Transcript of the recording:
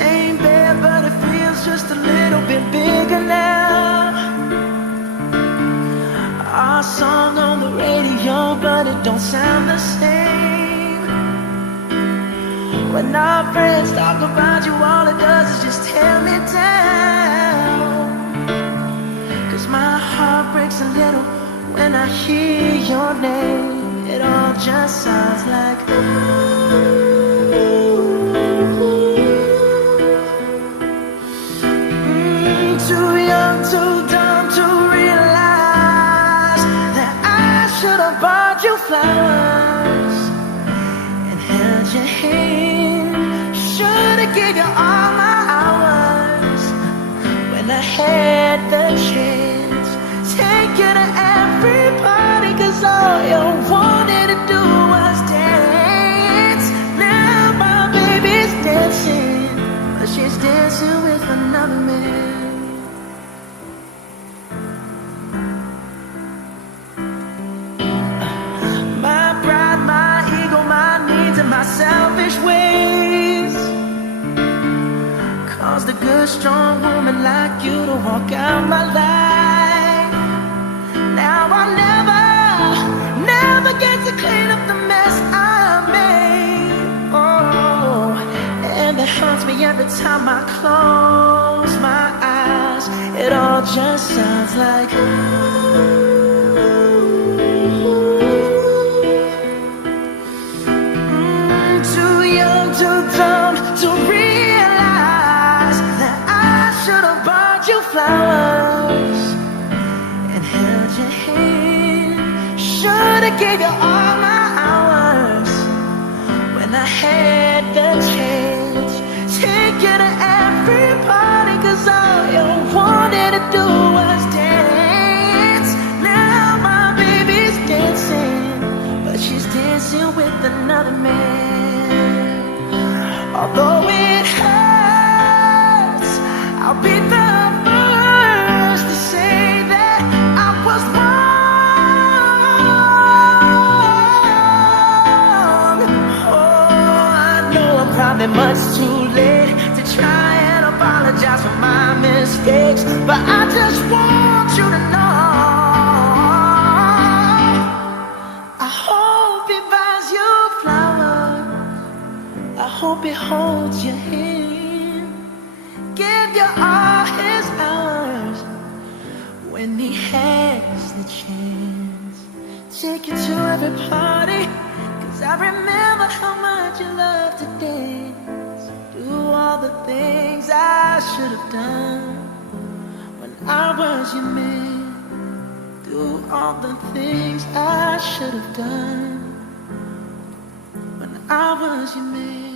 same bed, but it feels just a little bit bigger now. Our song on the radio, but it don't sound the same. When our friends talk about you, all it does is just tear me down. 'Cause my heart breaks a little when I hear your name. It all just sounds like too young, too dumb to realize that I should have bought you flowers and held your hand. Should have given you all my hours when I had the chance. Take you to every party, 'cause all you wanted to do was dance. Now my baby's dancing, but she's dancing with another man. My pride, my ego, my needs, and my selfish ways caused a good, strong woman like you to walk out my life. Now I'll never get to clean up the mess I made. Oh, and it haunts me every time I close my eyes. It all just sounds like too young, too dumb to realize that I should have bought you flowers and held your hand. Should have gave you all my hours when I had the chance. Take you to every party, 'cause all you wanted to do was dance. Now my baby's dancing, but she's dancing with another man. Although it hurts, I'll be the first to say that I was wrong. Oh, I know I'm probably much too late to try and apologize for my mistakes, but I just want you to know I hope he buys you flowers. I hope he holds your hand, give you all his hours when he has the chance. Take you to every party, 'cause I remember how much you love to dance. Do all the things I should have done when I was your man. Do all the things I should have done when I was your man.